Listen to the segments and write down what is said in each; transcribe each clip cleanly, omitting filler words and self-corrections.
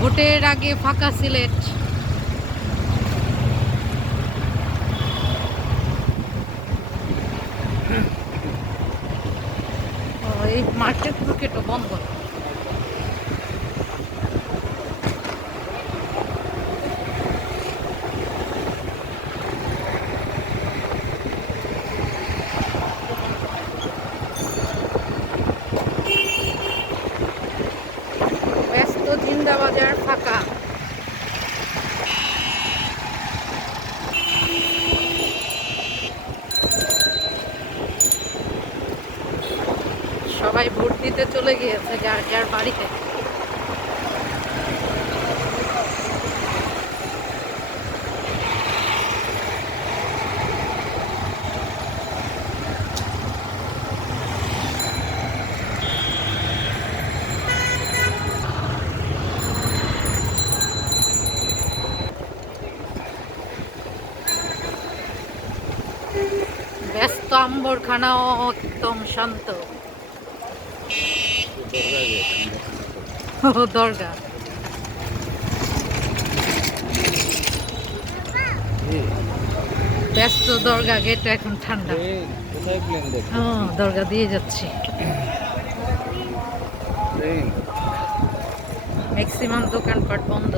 ভোটের আগে ফাঁকা সিলেট। এই মার্কেট মার্কেটও বন্ধ। ব্যস্ত জিন্দা বাজার ফাঁকা। সবাই ভোট দিতে চলে গিয়েছে যার যার বাড়িতে। ব্যস্ত আম্বরখানাও একদম শান্ত। দরগা ব্যস্ত, দরগা গেট এখন ঠান্ডা। দরগা দিয়ে যাচ্ছি। ম্যাক্সিমাম দোকানপাট বন্ধ।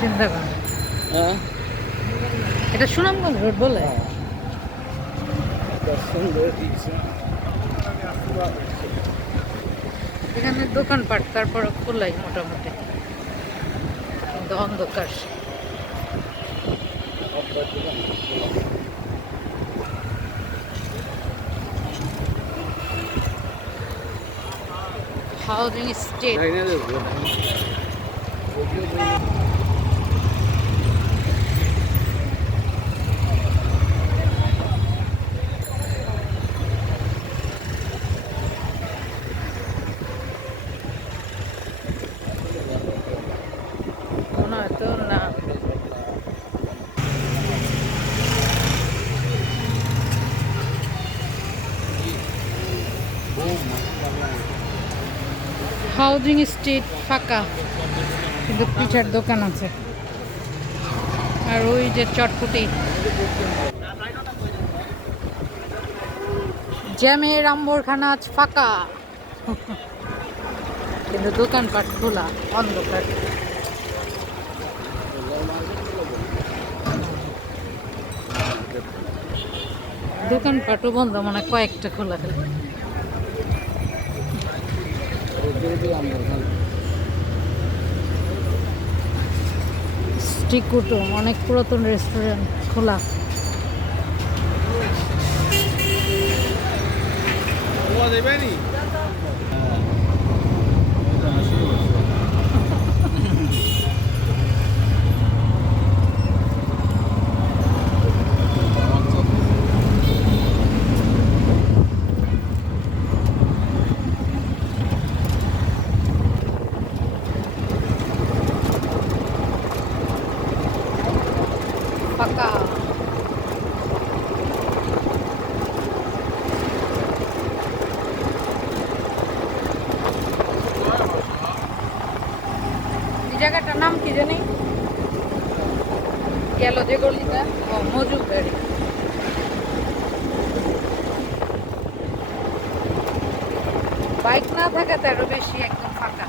চিন্তা করেন, এটা সুনামগঞ্জ রোড বলে। এখানে দোকানপাট তারপর খোলাই মোটামুটি, কিন্তু অন্ধকার। Housing state. মনে হয় তো না। হাউজিং স্ট্রিট ফাঁকা, কিন্তু পিঠার দোকান আছে। আর ওই যে চটপটি জ্যামের আম্বরখানা আজ ফাঁকা, কিন্তু দোকানপাট খোলা, অন্ধকার। দোকানপাটও বন্ধ, মানে কয়েকটা খোলা খালি। স্টিকুটো অনেক পুরাতন রেস্টুরেন্ট খোলা। দেবেনি ফাঁকা। জায়গাটার নাম কি জানি, গেল যে গলিটা, ও মজুমদারি। বাইক না থাকাতে আরো বেশি একদম ফাঁকা।